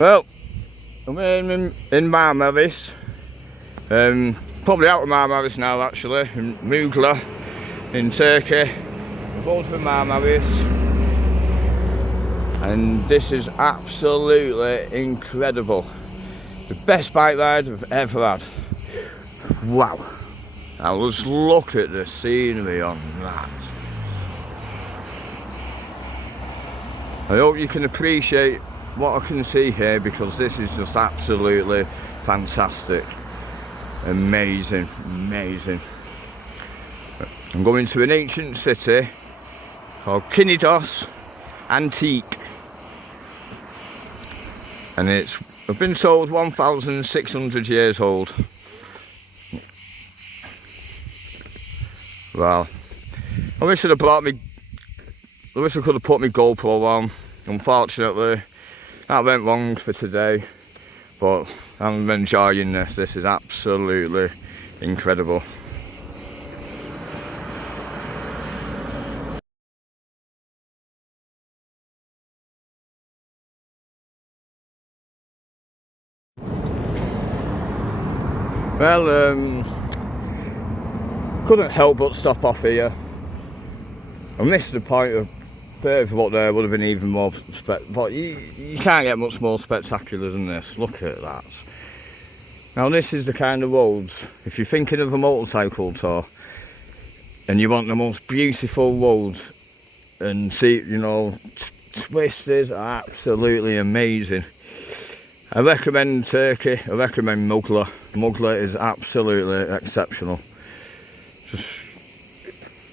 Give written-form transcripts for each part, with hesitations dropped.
Well, I'm in Marmaris, probably out of Marmaris now actually, in Mugla in Turkey. I've also in Marmaris, and this is absolutely incredible. The best bike ride I've ever had. Wow. Now let's look at the scenery on that. I hope you can appreciate what I can see here, because this is just absolutely fantastic. Amazing, amazing. I'm going to an ancient city called Knidos Antik, and I've been told 1,600 years old. Well, I wish I could have put my GoPro on. Unfortunately, that went wrong for today, but I'm enjoying this. This is absolutely incredible. Well, couldn't help but stop off here. I missed the point of what there would have been even more but you can't get much more spectacular than this. Look at that. Now this is the kind of roads, if you're thinking of a motorcycle tour and you want the most beautiful roads and see, you know, twisties are absolutely amazing. I recommend Turkey, I recommend Mugla. Mugla is absolutely exceptional.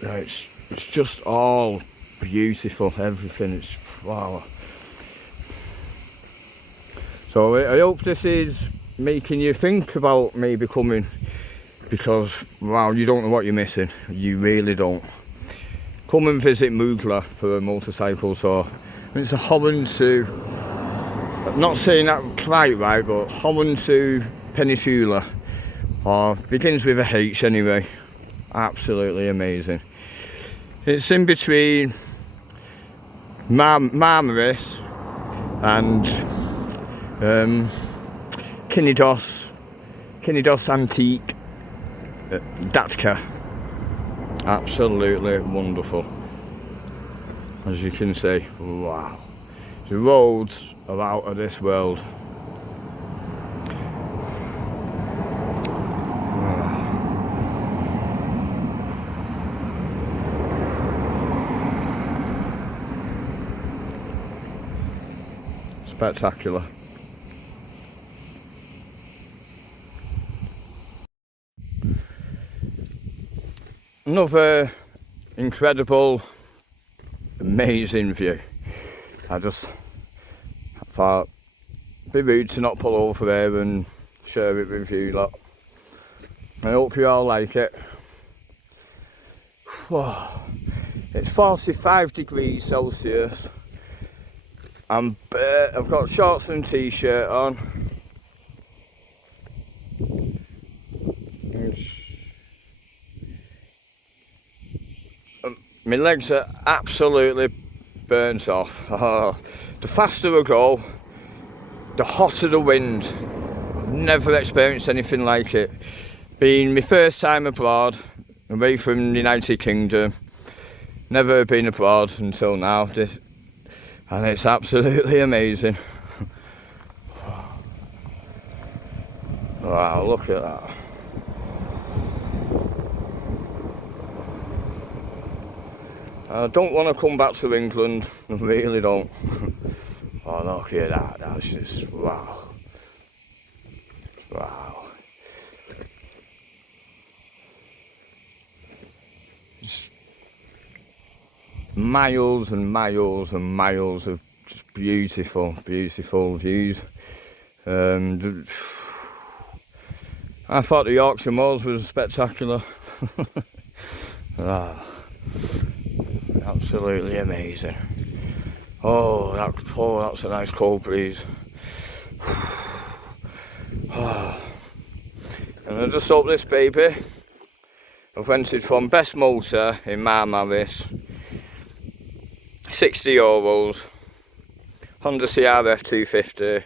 It's just all beautiful, everything, it's wow. So I hope this is making you think about maybe coming, because wow, you don't know what you're missing, you really don't. Come and visit Mugla for a motorcycle tour. It's a Holland to, I'm not saying that quite right, but Holland to Peninsula, or begins with a H anyway. Absolutely amazing. It's in between Marmaris and Knidos Antik Datca. Absolutely wonderful. As you can see, wow. The roads are out of this world. Spectacular. Another incredible, amazing view. I just thought it'd be rude to not pull over there and share it with you lot. I hope you all like it. Whoa. It's 45 degrees Celsius. I've got shorts and t-shirt on. My legs are absolutely burnt off. Oh, the faster I go, the hotter the wind. I've never experienced anything like it. Being my first time abroad, away from the United Kingdom. Never been abroad until now. And it's absolutely amazing. Wow, look at that. I don't want to come back to England, I really don't. Oh, look at that, that's just, wow. Wow. Miles and miles and miles of just beautiful, beautiful views. I thought the Yorkshire Moors was spectacular. Absolutely amazing. Oh, that's a nice cold breeze. And I just hope this baby, I've rented from Best Motor in Marmaris. €60, Honda CRF250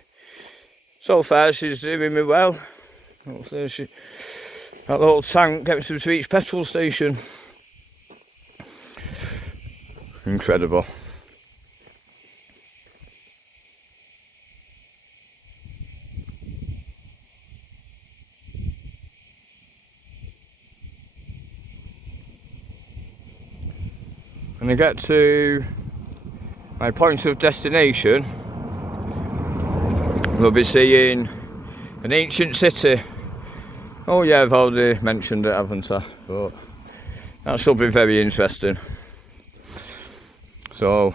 So far she's doing me well. Hopefully that little tank gets us to each petrol station. Incredible. When I get to my point of destination, we'll be seeing an ancient city. Oh yeah, I've already mentioned it, haven't I? But that should be very interesting. So,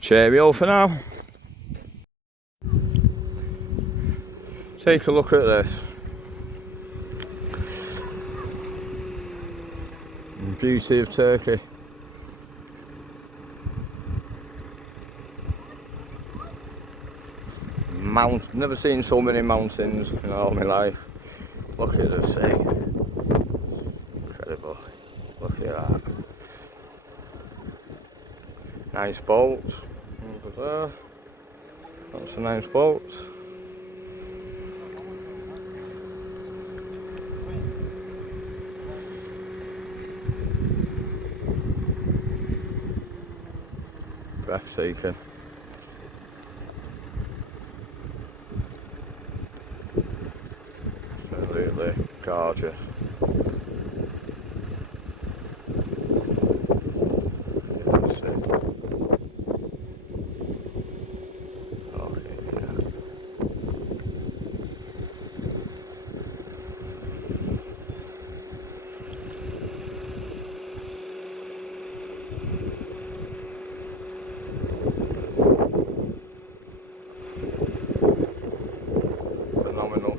cheerio for now. Take a look at this. The beauty of Turkey. Never seen so many mountains in all my life. Look at the sea. Incredible. Look at that. Nice boats over there. Lots of nice boats. Breathtaking. Absolutely gorgeous. Phenomenal.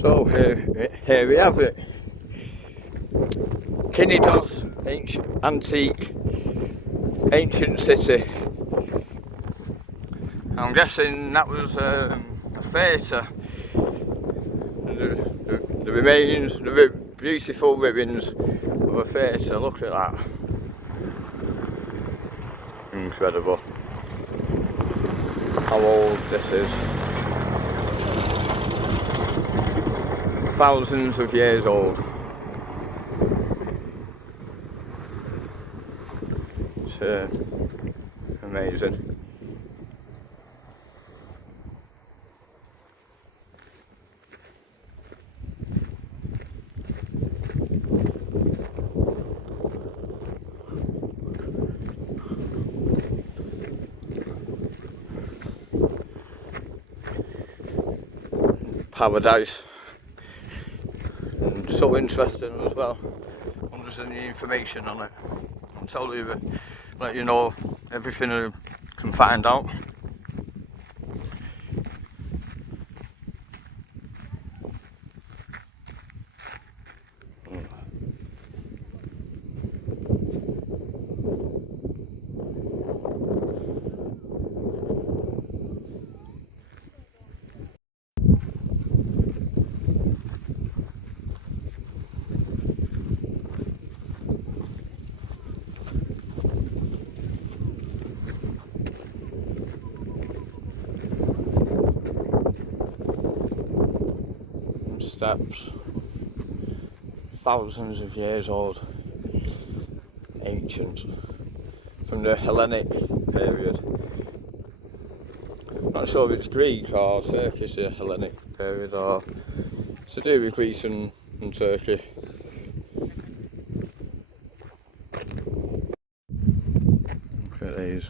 So here we have it. Knidos Antik Ancient City. I'm guessing that was a theatre. The remains, the beautiful ruins of a theatre. Look at that. Incredible. How old this is. Thousands of years old. It's amazing. Paradise. And so interesting as well. Wonders any information on it. I'll tell you, let you know everything I can find out. Steps, thousands of years old, ancient, from the Hellenic period. Not sure if it's Greek or Turkish, the Hellenic period, or it's to do with Greece and Turkey. Look at these.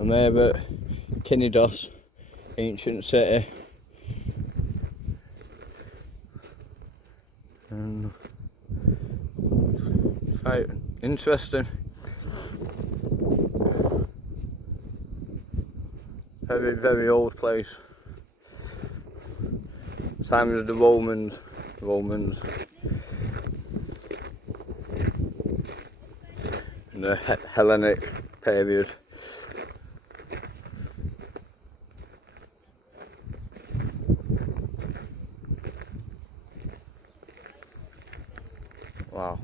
I'm there at Knidos Ancient City. And quite interesting. Very, very old place. Time of the Romans. In the Hellenic period. Wow.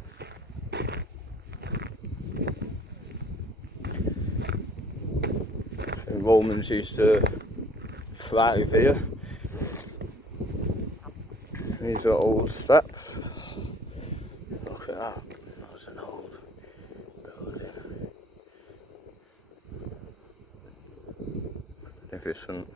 The Romans used to thrive here. These are old steps. Look at that. That's an old building. Magnificent.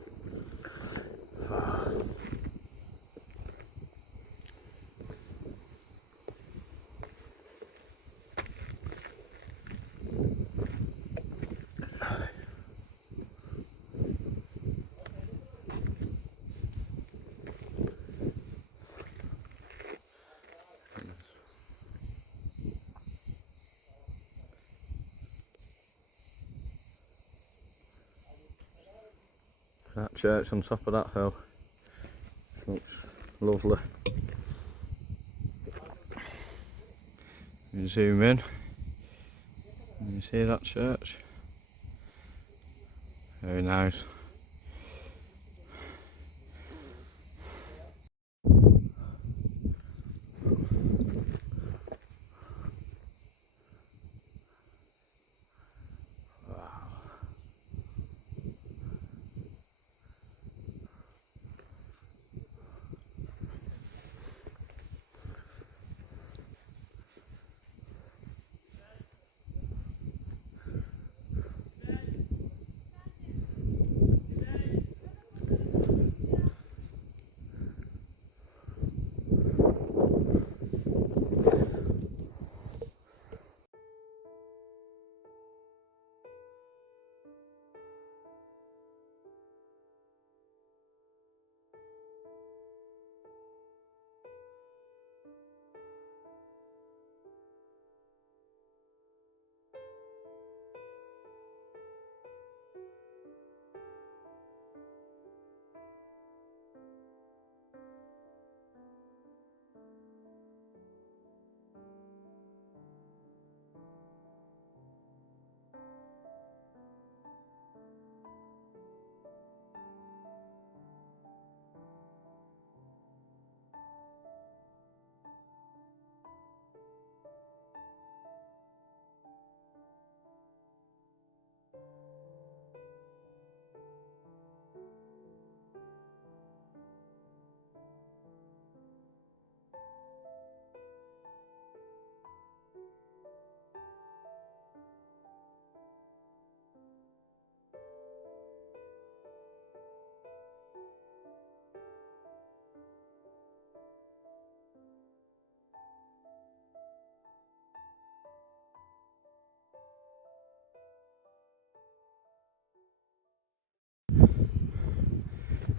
That church on top of that hill looks lovely. You zoom in and you see that church. Very nice.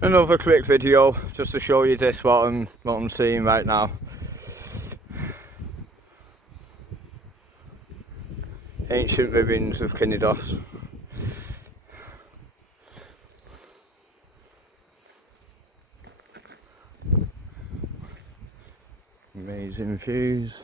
Another quick video just to show you this what I'm seeing right now. Ancient ruins of Knidos. Amazing views.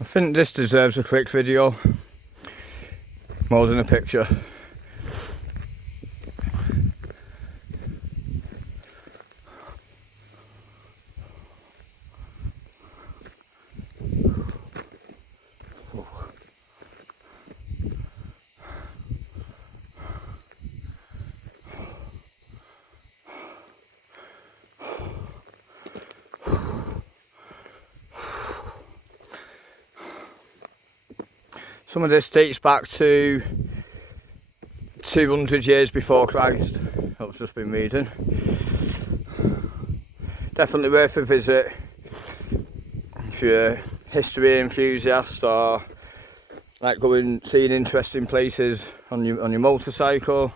I think this deserves a quick video more than a picture. Some of this dates back to 200 years before Christ. I've just been reading. Definitely worth a visit if you're a history enthusiast or like seeing interesting places on your motorcycle.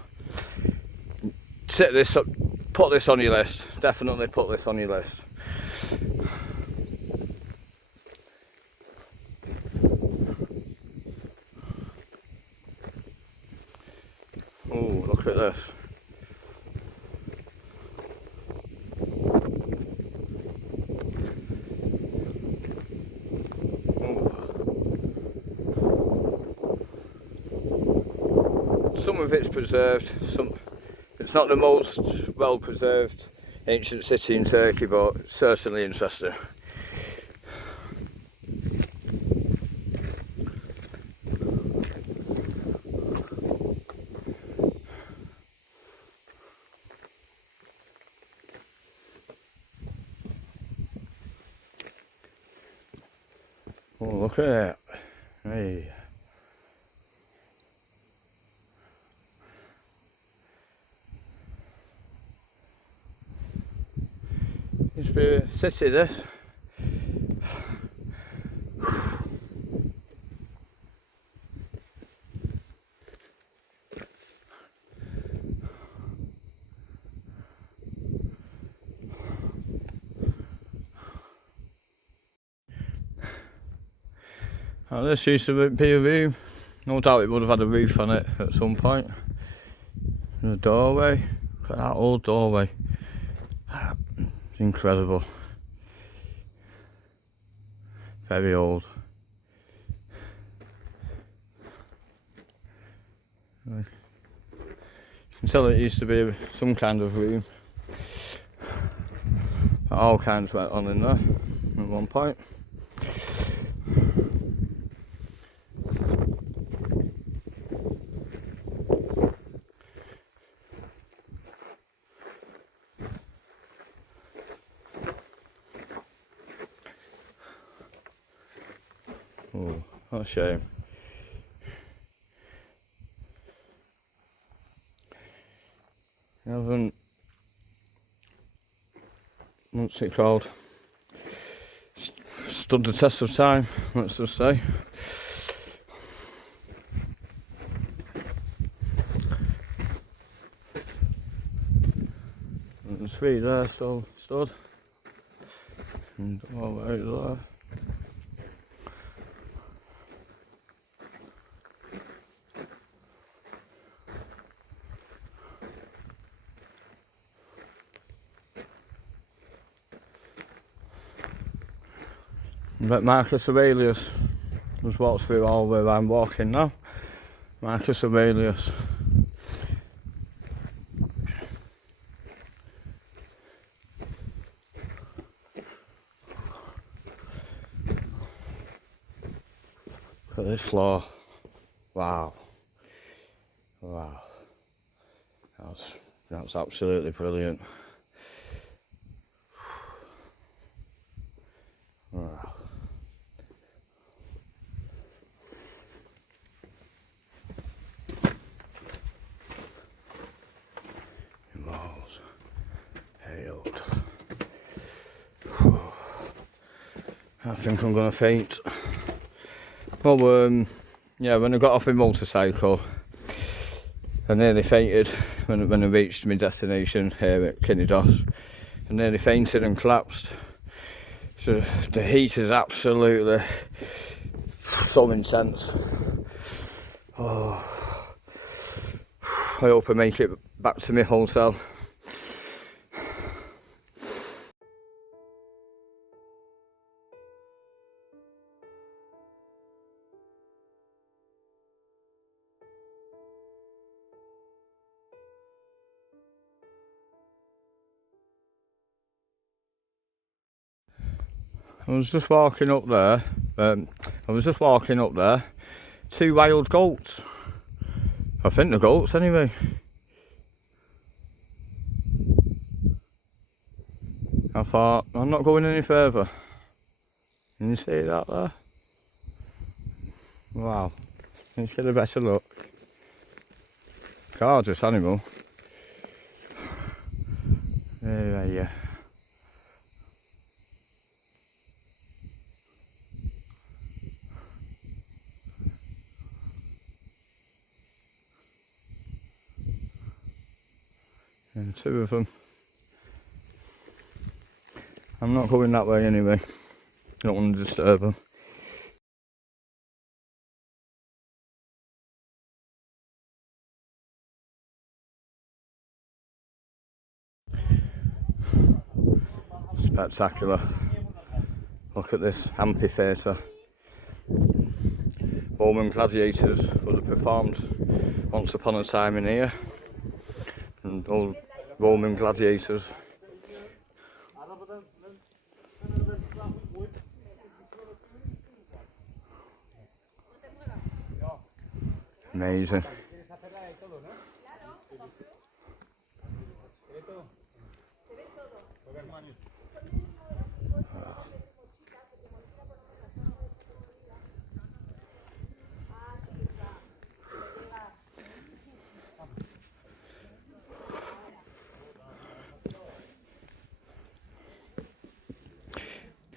Set this up, put this on your list. Definitely put this on your list. Oh, look at this. Some of it's preserved, it's not the most well preserved ancient city in Turkey, but it's certainly interesting. Oh, look at it. Hey. Used to be a city, this. Now, this used to be a room. No doubt it would have had a roof on it at some point. And a doorway. Look at that old doorway. It's incredible. Very old. You can tell it used to be some kind of room. All kinds went on in there at one point. Oh, what a shame. You haven't, what's it called? Stood the test of time, let's just say. And the three there still stood. And all the way there. But Marcus Aurelius was walked through all where I'm walking now. Marcus Aurelius. Look at this floor. Wow. Wow. That's absolutely brilliant. Wow. I think I'm gonna faint. Well, yeah, when I got off my motorcycle, I nearly fainted when I reached my destination here at Knidos. I nearly fainted and collapsed. So the heat is absolutely so intense. Oh, I hope I make it back to my hotel. I was just walking up there. Two wild goats. I think they're goats anyway. I thought, I'm not going any further. Can you see that there? Wow. Let's get a better look. Gorgeous animal. There you. And two of them. I'm not going that way anyway. Don't want to disturb them. Spectacular. Look at this amphitheatre. Roman gladiators would have performed once upon a time in here. And old Roman gladiators. Amazing.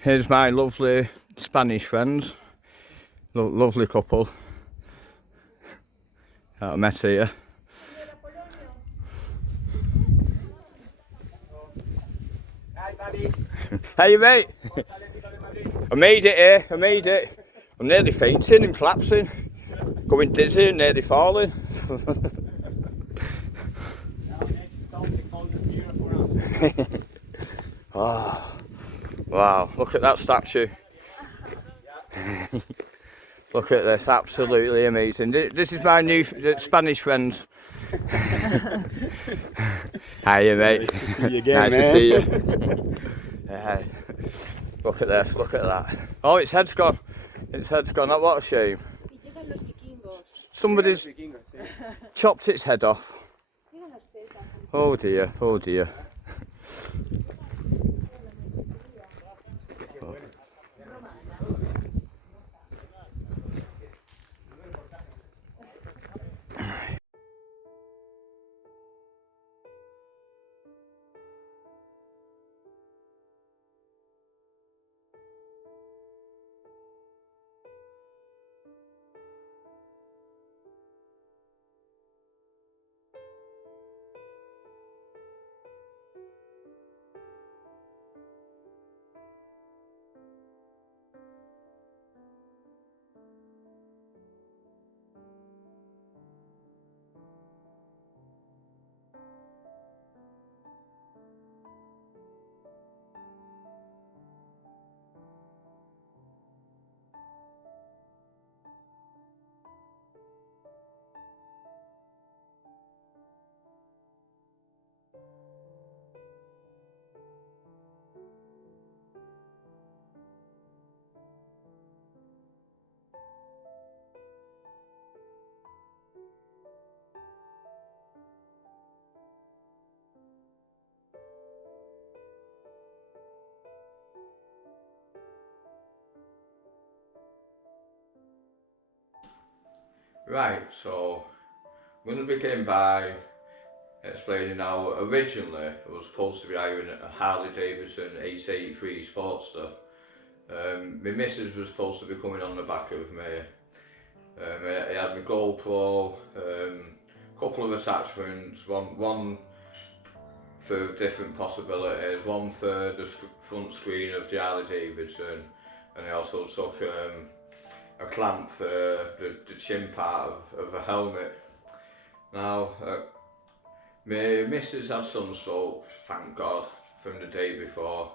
Here's my lovely Spanish friends, lovely couple that I met here. Hey mate, I made it here, I made it. I'm nearly fainting and collapsing, going dizzy and nearly falling. Oh. Wow, look at that statue. Look at this, absolutely amazing. This is my new Spanish friend. Hiya mate. Nice to see you again, nice man. to see you. Look at this, look at that. Oh, its head's gone. Its head's gone, oh, what a shame. Somebody's chopped its head off. Oh dear, oh dear. Right, so I'm going to begin by explaining how originally I was supposed to be hiring a Harley Davidson 883 Sportster. My missus was supposed to be coming on the back of me. I had my GoPro, couple of attachments, one for different possibilities, one for the front screen of the Harley Davidson, and I also took a clamp for the chin part of a helmet. Now, my missus had sunstroke, thank God, from the day before,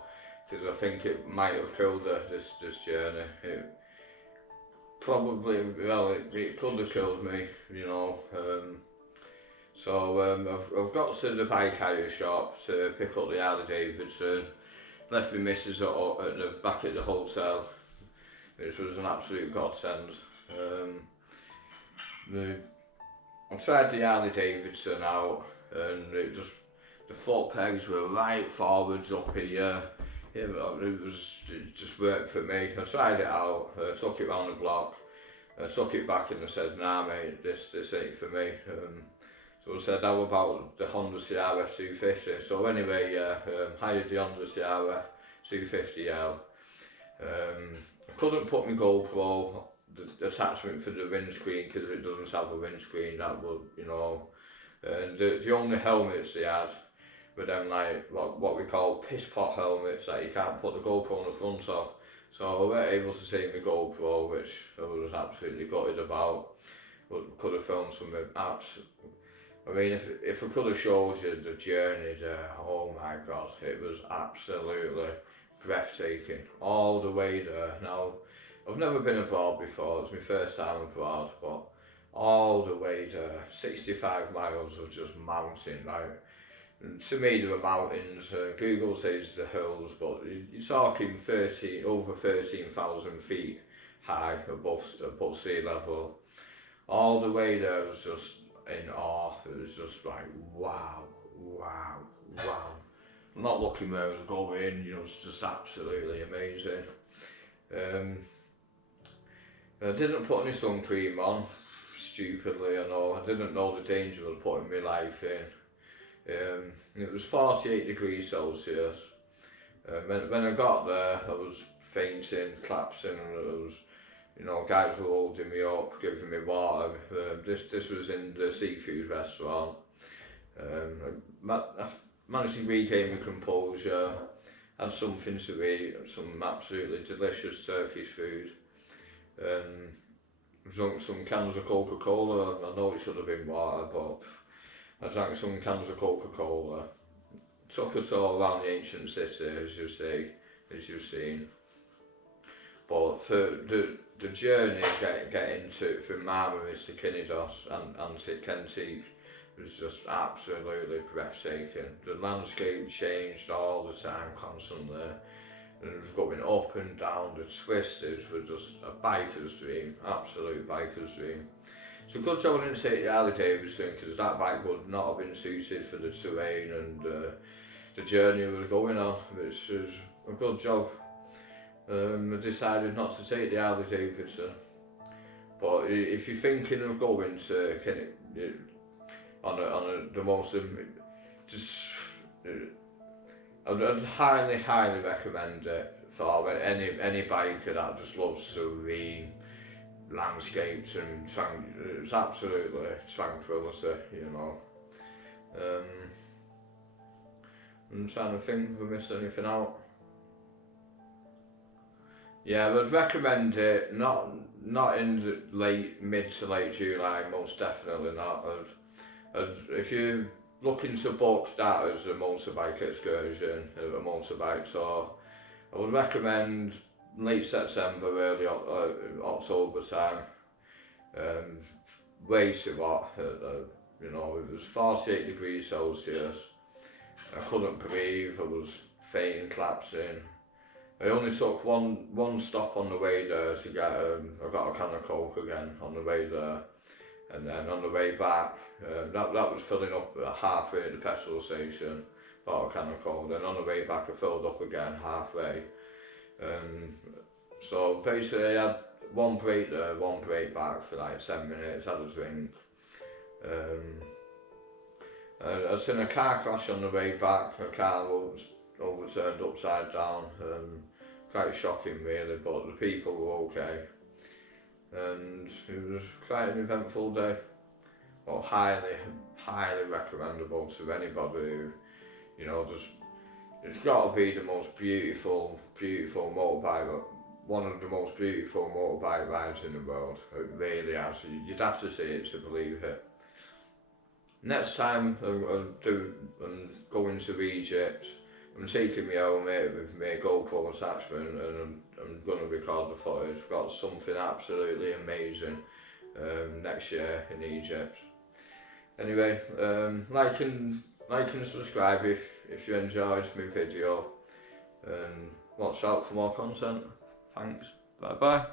because I think it might have killed her, this journey. It probably, well, it could have killed me, you know. So I've got to the bike hire shop to pick up the Harley Davidson, left my missus at the back at the hotel, which was an absolute godsend. I tried the Harley Davidson out, and it the foot pegs were right forwards up here. Yeah, it just worked for me. I tried it out, took it round the block, I took it back and I said, nah mate, this ain't for me. So I said, how about the Honda CRF250? So anyway, hired the Honda CRF250L. I couldn't put my GoPro, the attachment for the windscreen, because it doesn't have a windscreen, that would, you know. And the only helmets they had were them like what we call piss pot helmets that you can't put the GoPro on the front of. So I weren't able to take my GoPro, which I was absolutely gutted about. But could have filmed some apps. I mean, if I could have showed you the journey there, oh my god, it was absolutely breathtaking all the way there. Now, I've never been abroad before, it's my first time abroad, but all the way there, 65 miles of just mountain, like, and to me they were mountains. Google says the hills, but you're talking over 13,000 feet high above sea level. All the way there was just in awe. It was just like wow, wow, wow. I'm not looking where I was going, you know, it's just absolutely amazing. I didn't put any sun cream on, stupidly, I know. I didn't know the danger of putting my life in. It was 48 degrees Celsius. When I got there, I was fainting, collapsing, and I was, you know, guys were holding me up, giving me water. This was in the seafood restaurant. I managed to regain my composure, had something to eat, some absolutely delicious Turkish food. Drank some cans of Coca-Cola. I know it should have been water, but I drank some cans of Coca-Cola. Took us all around the ancient city, as you've seen. But for the journey getting from Marmaris to Knidos Antik Kenti was just absolutely breathtaking. The landscape changed all the time, constantly. And it was going up and down. The twisties were just a biker's dream, absolute biker's dream. So good job I didn't take the Harley Davidson, because that bike would not have been suited for the terrain and the journey I was going on, which was a good job. I decided not to take the Harley Davidson. But if you're thinking of going to the most, I'd highly recommend it for any biker that just loves serene landscapes and it's absolutely tranquility, you know. I'm trying to think if I missed anything out. Yeah, I would recommend it, not in the mid to late July, most definitely not. If you're looking to book that as a motorbike excursion, a motorbike tour, I would recommend late September, early October time. Way too hot, you know, it was 48 degrees Celsius. I couldn't breathe, I was fainting, collapsing. I only took one stop on the way there to get, I got a can of Coke again on the way there. And then on the way back, that was filling up halfway at the petrol station, bought a can of Coke. Then on the way back I filled up again halfway. So basically I had one break there, one break back for like 10 minutes, had a drink. I seen a car crash on the way back, a car was overturned upside down. Quite shocking really, but the people were okay. And it was quite an eventful day. Well, highly recommendable to anybody who, you know, it's got to be the most beautiful motorbike, one of the most beautiful motorbike rides in the world. It really has. You'd have to see it to believe it. Next time I'm going to Egypt, I'm taking my helmet with my GoPro attachment and I'm going to record the footage. I've got something absolutely amazing next year in Egypt. Anyway, like and subscribe if you enjoyed my video, and watch out for more content. Thanks, bye bye.